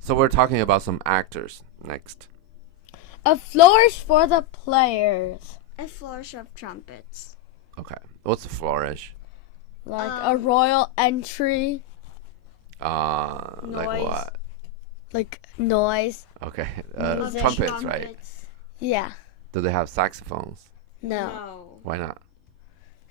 So we're talking about some actors next. A flourish for the players. A flourish of trumpets. Okay. What's a flourish? Like a royal entry. Like what? Like noise. Okay. Music. Trumpets, right? Yeah. Do they have saxophones? No. Why not?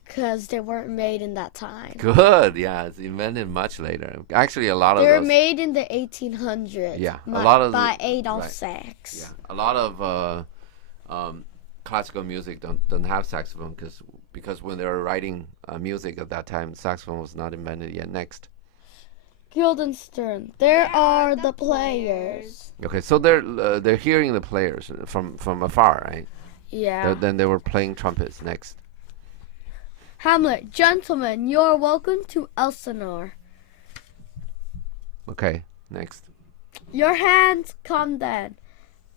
Because they weren't made in that time. Good. Yeah, it's invented much later. Actually, a lot of They were those. made in the 1800s. Yeah, a lot of by the, Adolf right. Sachs. Yeah, a lot of classical music don't have saxophone because when they were writing music at that time, saxophone was not invented yet. Next. Guildenstern. There are the players. Okay, so they're hearing the players from afar, right? Yeah. Then they were playing trumpets. Next. Hamlet. Gentlemen, you are welcome to Elsinore. Okay, next. Your hands come then.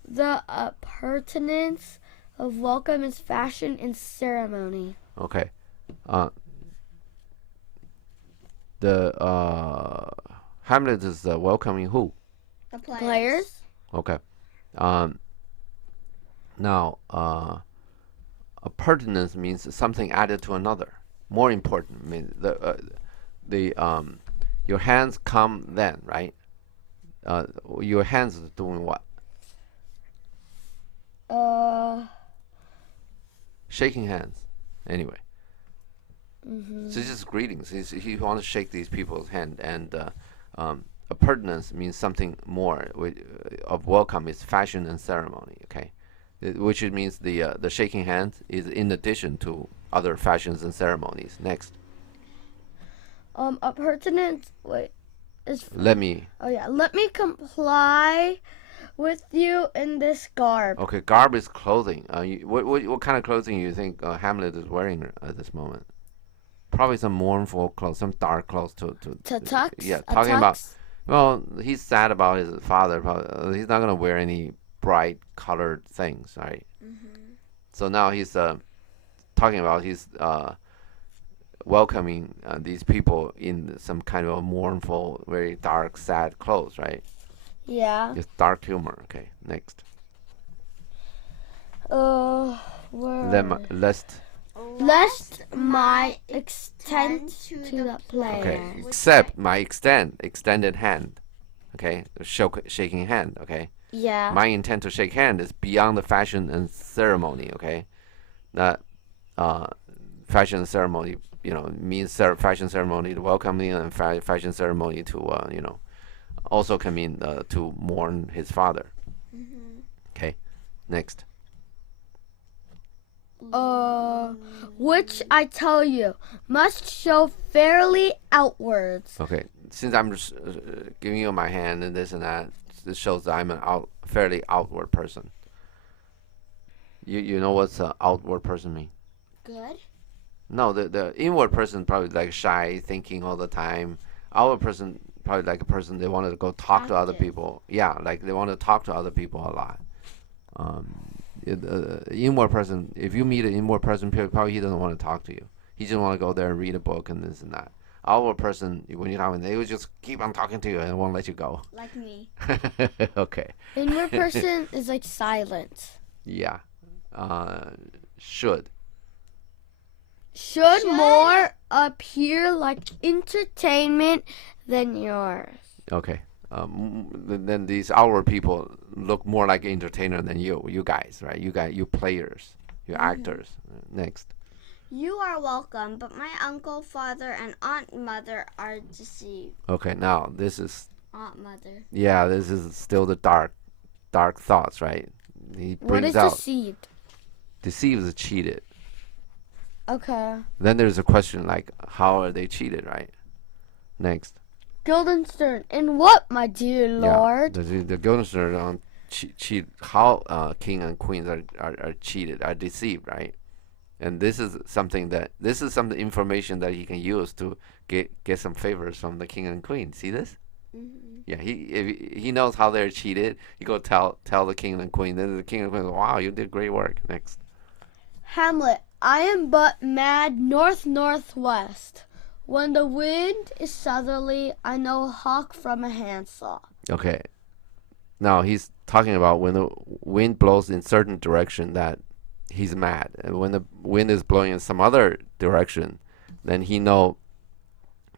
The appurtenance of welcome is fashion and ceremony. Okay. The Hamlet is welcoming who? The Players? Okay. Now, appurtenance means something added to another. More important, means your hands come then, right? Your hands is doing what? Shaking hands. Anyway. So it's just greetings. He wants to shake these people's hand, and appurtenance means something more of welcome is fashion and ceremony. Okay, which means the shaking hands is in addition to other fashions and ceremonies. Next. Appurtenance is. Let me. Oh yeah, let me comply with you in this garb. Okay, garb is clothing. What kind of clothing you think Hamlet is wearing at this moment? Probably some mournful clothes, some dark clothes to tux? Yeah, A talking tux? about. Well, he's sad about his father. He's not gonna wear any bright colored things, right? So now he's talking about he's welcoming these people in some kind of mournful, very dark, sad clothes, right? Yeah. Just dark humor. Okay, next. Where? Lest my extend to the player. Okay, except my extended hand. Okay, shaking hand. Okay, Yeah. my intent to shake hand is beyond the fashion and ceremony. Okay, that fashion and ceremony, means fashion ceremony to welcoming and fashion ceremony to also can mean to mourn his father. Okay, next. Which I tell you must show fairly outwards. Okay, since I'm just giving you my hand and this and that, this shows that I'm fairly outward person. You know what's an outward person mean? Good. No, the inward person probably like shy, thinking all the time. Outward person probably like a person they wanted to go talk to other people. Yeah, like they want to talk to other people a lot. Inward person, if you meet an inward person, probably he doesn't want to talk to you. He just want to go there and read a book and this and that. Outward person, when you're talking, they will just keep on talking to you and won't let you go. Like me. Okay. Inward person is like silent. Yeah. Should more appear like entertainment than yours. Okay. Then these outward people look more like entertainer than you guys, right? You players, you actors. Next. You are welcome, but my uncle, father, and aunt mother are deceived. Okay, now this is Aunt mother. Yeah, this is still the dark thoughts, right? He What brings is out deceived? deceived is cheated. Okay. Then there's a question like, how are they cheated, right? Next. Guildenstern, in what, my dear lord? Yeah, the Guildenstern on cheat how king and queens are cheated, are deceived, right? And this is some information that he can use to get some favors from the king and queen. See this? Yeah, if he knows how they're cheated. You go tell the king and queen. Then the king and queen go, wow, you did great work. Next. Hamlet, I am but mad northwest. When the wind is southerly, I know a hawk from a handsaw. Okay, Now he's talking about when the wind blows in certain direction that he's mad, and when the wind is blowing in some other direction, then he knows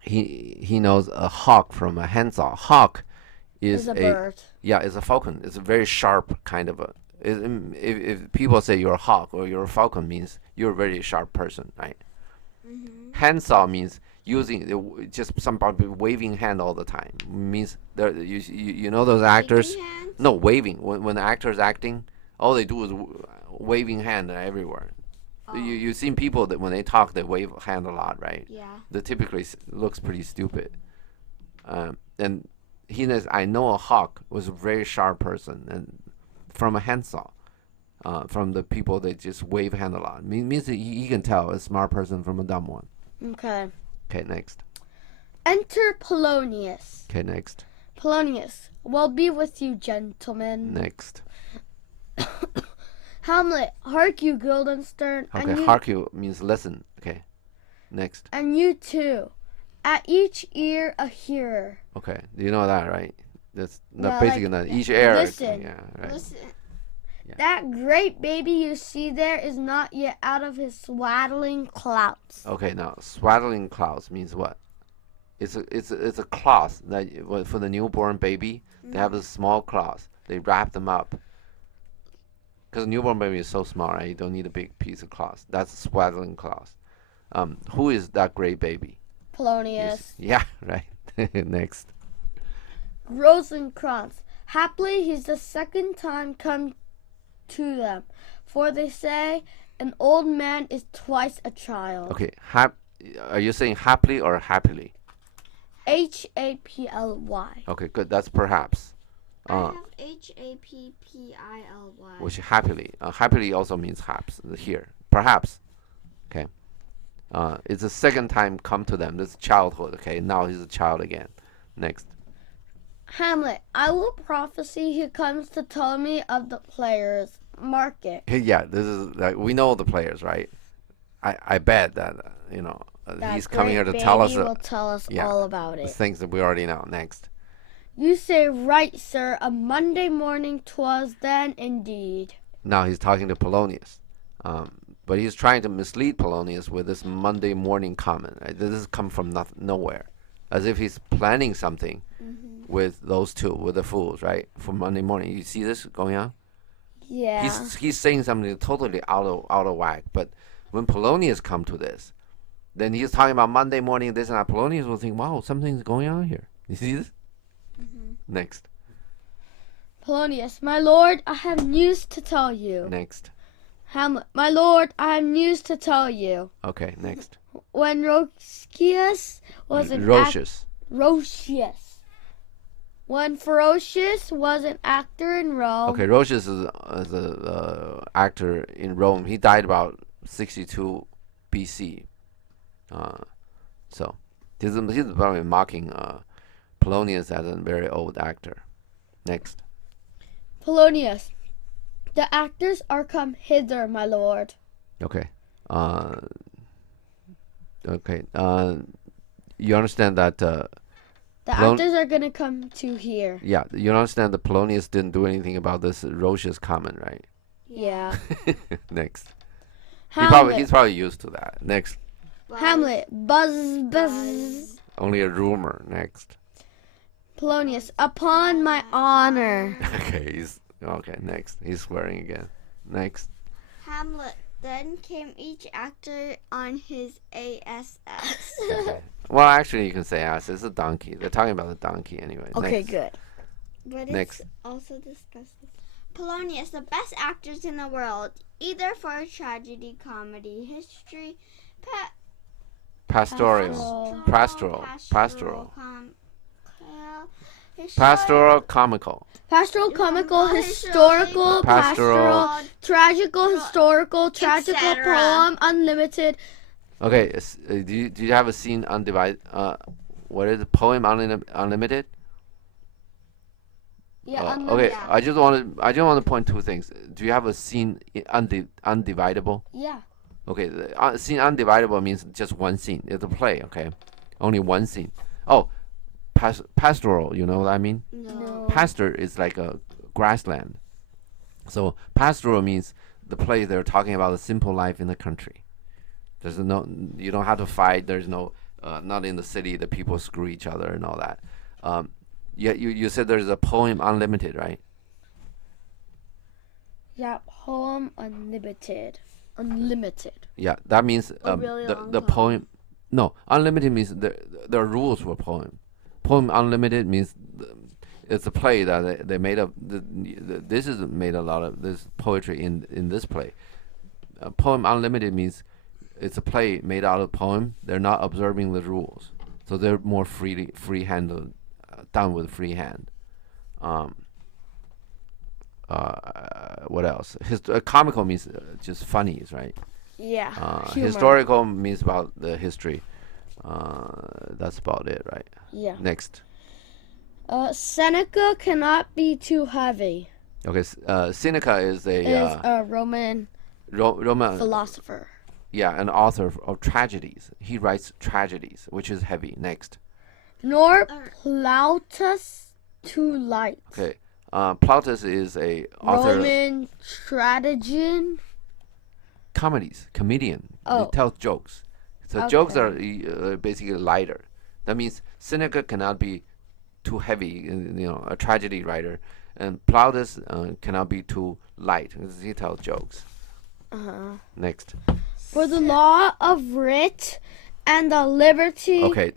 a hawk from a handsaw. Hawk is a bird. is a falcon. It's a very sharp kind of a. If people say you're a hawk or you're a falcon, means you're a very sharp person, right? Mm-hmm. Handsaw means using just somebody waving hand all the time. Means there you know those actors. No, waving. When the actor's acting, all they do is waving hand everywhere. Oh. You've seen people that when they talk, they wave hand a lot, right? Yeah. That typically looks pretty stupid. And he says, I know a hawk was a very sharp person, and from a handsaw. From the people that just wave hand a lot. Means that he can tell a smart person from a dumb one. Okay. Okay, next. Enter Polonius. Okay, next. Polonius, well be with you, gentlemen. Next. Hamlet, hark you, Guildenstern. Okay, hark you means listen. Okay, next. And you too. At each ear a hearer. Okay, do you know that, right? That's Yeah, basically like, not each air. listen. Yeah, right. Listen. That great baby you see there is not yet out of his swaddling clouds. Okay, now swaddling clouds means what? It's a cloth that for the newborn baby. They have a small cloth. They wrap them up. Because newborn baby is so small, right? You don't need a big piece of cloth. That's a swaddling cloth. Who is that great baby? Polonius. Yeah, right. Next. Rosencrantz. Haply he's the second time come to them, for they say an old man is twice a child. Okay, are you saying happily or happily? Haply. Okay, good. That's perhaps. I have Happily. Which happily. Happily also means haps here. Perhaps. Okay. It's the second time come to them. This is childhood. Okay, now he's a child again. Next. Hamlet, I will prophesy who comes to tell me of the players. Market. Yeah, this is like we know the players, right? I bet that he's coming here to tell us. Will tell us all about the it. things that we already know. Next. You say right, sir. A Monday morning 'twas then indeed. Now he's talking to Polonius, but he's trying to mislead Polonius with this Monday morning comment. Right? This has come from nowhere, as if he's planning something with those two, with the fools, right? For Monday morning. You see this going on? Yeah. He's saying something totally out of whack. But when Polonius come to this, then he's talking about Monday morning this and that. Polonius will think, wow, something's going on here. You see this? Next. Polonius, my lord, I have news to tell you. Next. Hamlet, my lord, I have news to tell you. Okay, next. When Rocius was an Rocius. When Ferocious was an actor in Rome. Okay, Rocius is a actor in Rome. He died about 62 BC. So he's probably mocking Polonius as a very old actor. Next. Polonius, the actors are come hither, my lord. Okay. You understand that? The actors are gonna come to here. Yeah, you understand that Polonius didn't do anything about this Rocius comment, right? Yeah. Next. Hamlet. He's probably used to that. Next. Hamlet, buzz. Only a rumor. Next. Polonius, upon my honor. Okay, next. He's swearing again. Next. Hamlet, then came each actor on his ass. Okay. Well, actually, you can say ass. It's a donkey. They're talking about the donkey anyway. Okay, next. good. But Next. it's also disgusting. Polonius, the best actors in the world, either for tragedy, comedy, history, Pastoral. pastoral, Comical. Pastoral, comical, historical, pastoral, tragical, historical, tragical, etc. poem, unlimited. Okay, do you have a scene undivided? What is it? Poem unlimited? Yeah, okay. yeah. I just want to point two things. Do you have a scene undividable? Yeah. Okay, the scene undividable means just one scene. It's a play. Okay, only one scene. Oh, pastoral. You know what I mean? No. Pastor is like grassland. So pastoral means the place they're talking about the simple life in the country. There's no, you don't have to fight. There's no, not in the city. The people screw each other and all that. You said there's a poem Unlimited, right? Yeah, poem unlimited. Unlimited. Yeah, that means really long the poem. poem. No, unlimited means there are rules for poem. Poem unlimited means it's a play that they made up. This is made a lot of this poetry in this play. Poem unlimited means it's a play made out of poem. They're not observing the rules, so they're more free handed, done with free hand. What else? Comical means just funnies, right? Yeah. Humor. Historical means about the history. That's about it, right? Yeah. Next. Seneca cannot be too heavy. Okay. Seneca is A Roman Roman, philosopher. yeah, an author of tragedies. He writes tragedies, which is heavy. Next. Nor Plautus too light. Okay. Plautus is a author Roman tragedian. comedian. Oh. He tells jokes. So Okay. jokes are basically lighter. That means Seneca cannot be too heavy, a tragedy writer, and Plautus cannot be too light. He tells jokes. Next. For the law of writ and the liberty. Okay.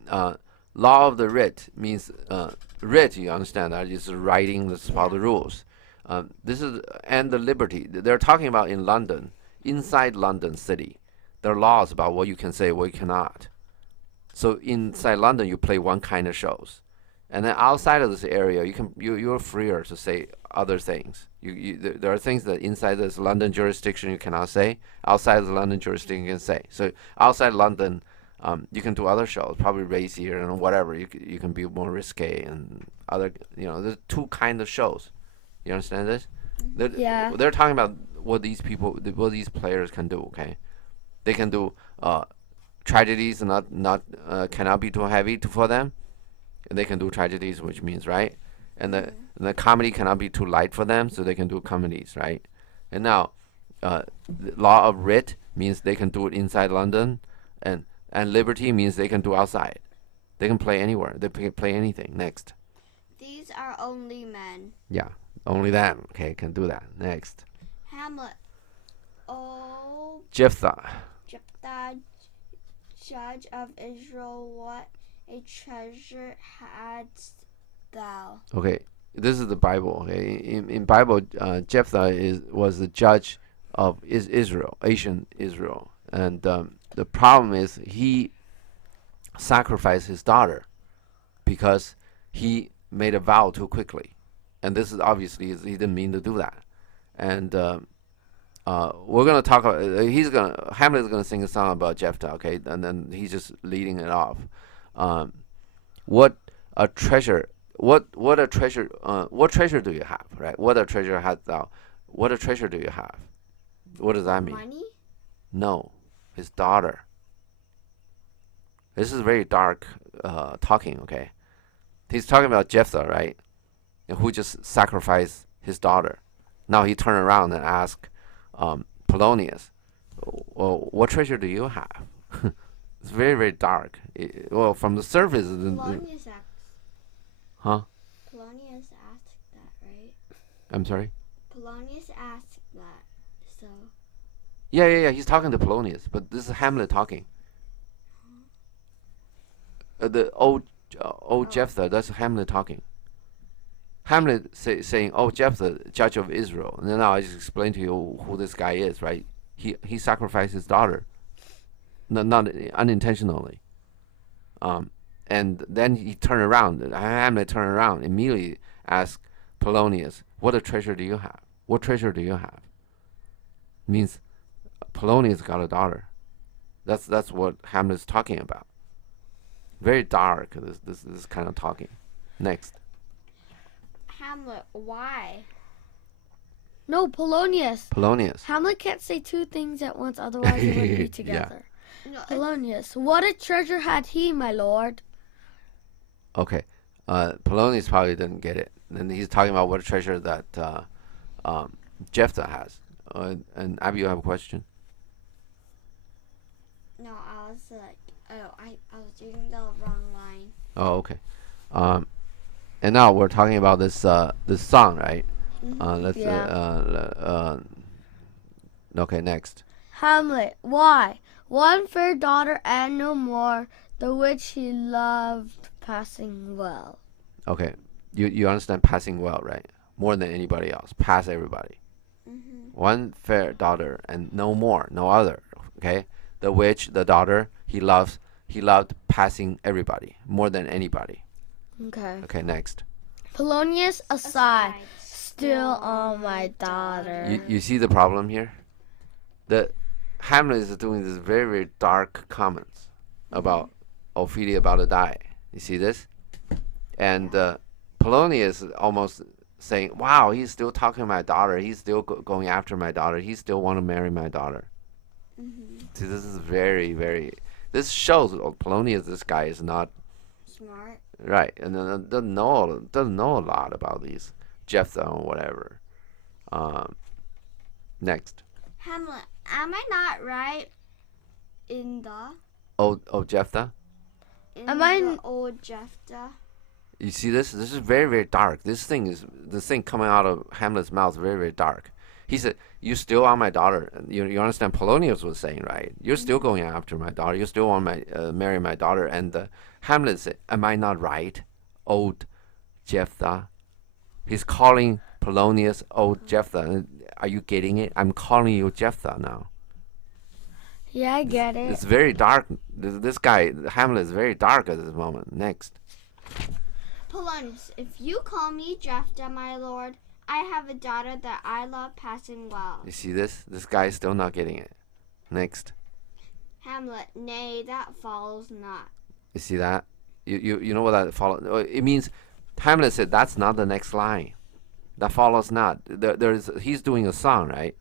Law of the writ means writ. You understand that is writing. That's about the rules. This is and the liberty. They're talking about in London, inside London city. There are laws about what you can say, what you cannot. So inside London, you play one kind of shows, and then outside of this area, you're freer to say other things. There are things that inside this London jurisdiction you cannot say. Outside of the London jurisdiction you can say. So outside London, you can do other shows, probably racier and whatever. You can be more risque and other. There's two kind of shows. You understand this? Yeah. They're talking about what these players can do. Okay, they can do tragedies, cannot be too heavy for them. And they can do tragedies, which means right, and the comedy cannot be too light for them, so they can do comedies, right? And now, the law of writ means they can do it inside London, and liberty means they can do outside. They can play anywhere. They can play anything. Next. These are only men. Yeah, only them. Okay, can do that. Next. Hamlet. Oh, Jephthah. Jephthah, judge of Israel, what a treasure hadst thou. Okay, this is the Bible. Okay, in Bible, Jephthah was the judge of Israel, ancient Israel, and the problem is he sacrificed his daughter because he made a vow too quickly, and this is obviously he didn't mean to do that. And we're gonna talk. Hamlet is gonna sing a song about Jephthah. Okay, and then he's just leading it off. What a treasure! What a treasure! What treasure do you have? Right? What a treasure hast thou? What a treasure do you have? What does that mean? Money? No, his daughter. This is very dark talking. Okay, he's talking about Jephthah, right? Who just sacrificed his daughter. Now he turned around and asked Polonius, "Well, what treasure do you have?" It's very, very dark. Well, from the surface, Polonius asked. huh? Polonius asked that, right? I'm sorry. Polonius asked that, so. Yeah. He's talking to Polonius, but this is Hamlet talking. The old Jephthah. That's Hamlet talking. Hamlet saying, "Oh, Jephthah, judge of Israel." And then now I just explain to you who this guy is, right? He sacrificed his daughter, not unintentionally. And then he turned around. Hamlet turned around immediately, asked Polonius, "What a treasure do you have? What treasure do you have?" Means Polonius got a daughter. That's what Hamlet's talking about. Very dark. This kind of talking. Next. Hamlet, why? No, Polonius. Polonius. Hamlet can't say two things at once, otherwise they wouldn't be together. No, Polonius, what a treasure had he, my lord? Okay. Polonius probably didn't get it. And he's talking about what treasure that Jephthah has. And Abby, you have a question? No, I was like, I was doing the wrong line. Oh, okay. And now we're talking about this this song, right? Let's okay, next. Hamlet. Why? One fair daughter and no more, the which he loved passing well. Okay, you understand passing well, right? More than anybody else, pass everybody. One fair daughter and no more, no other. Okay, the which the daughter he loved passing everybody more than anybody. Okay. Okay, next. Polonius aside, still on my daughter. You see the problem here? The Hamlet is doing this very, very dark comments about Ophelia about to die. You see this? And Polonius is almost saying, wow, he's still talking to my daughter. He's still going after my daughter. He still want to marry my daughter. See, this is very, very... This shows Polonius, this guy is not... Smart. Right, and doesn't know a lot about these Jephthah or whatever. Next. Hamlet, am I not right in the... Oh, Jephthah? Am I the old Jephthah? You see this? This is very, very dark. This thing coming out of Hamlet's mouth is very, very dark. He said, you still are my daughter. You understand Polonius was saying, right? You're still going after my daughter. You still want marry my daughter. And Hamlet said, am I not right, old Jephthah? He's calling Polonius old Jephthah. Are you getting it? I'm calling you Jephthah now. Yeah, I get it. It's very dark. This guy, Hamlet, is very dark at this moment. Next. Polonius, if you call me Jephthah, my lord, I have a daughter that I love passing well. You see this? This guy is still not getting it. Next. Hamlet, nay, that follows not. You see that? You know what that follows? It means Hamlet said that's not the next line. That follows not. He's doing a song, right?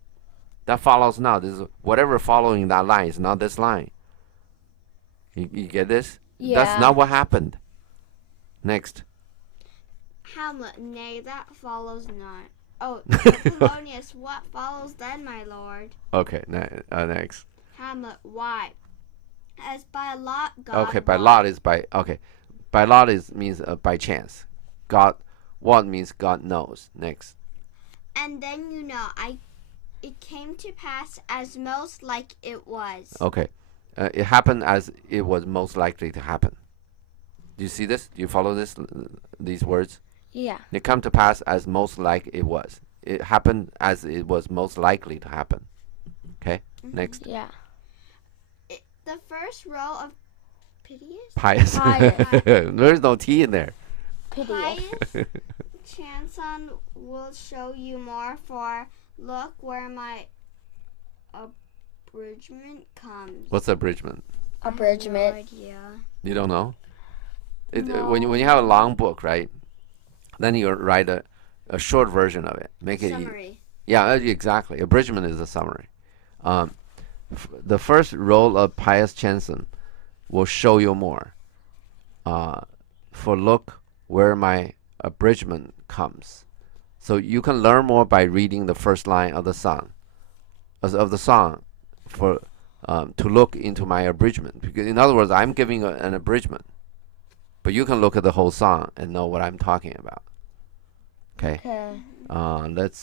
That follows not. This is whatever following that line is not this line. You get this? Yeah. That's not what happened. Next. Hamlet, nay, that follows not. Oh, Polonius, what follows then, my lord? Okay, next. Hamlet, why? As by lot God. Okay, by lot is by. Okay, by lot means by chance. God, what means God knows. Next. And then it came to pass as most like it was. Okay, it happened as it was most likely to happen. Do you see this? Do you follow these words? Yeah. It come to pass as most like it was. It happened as it was most likely to happen. Okay, next. Yeah. The first row of Pious. There's no T in there. Piteous. Pious Chanson will show you more, for look where my abridgment comes. What's abridgment? Abridgment. I have no idea. You don't know? No. When you have a long book, right? Then you write a short version of it. Make it Summary. Yeah, exactly. Abridgment is a summary. The first roll of Pious Chanson will show you more. For look where my abridgment comes. So you can learn more by reading the first line of the song. For to look into my abridgment. Because in other words, I'm giving an abridgment. But you can look at the whole song and know what I'm talking about. Okay. Okay. Let's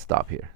stop here.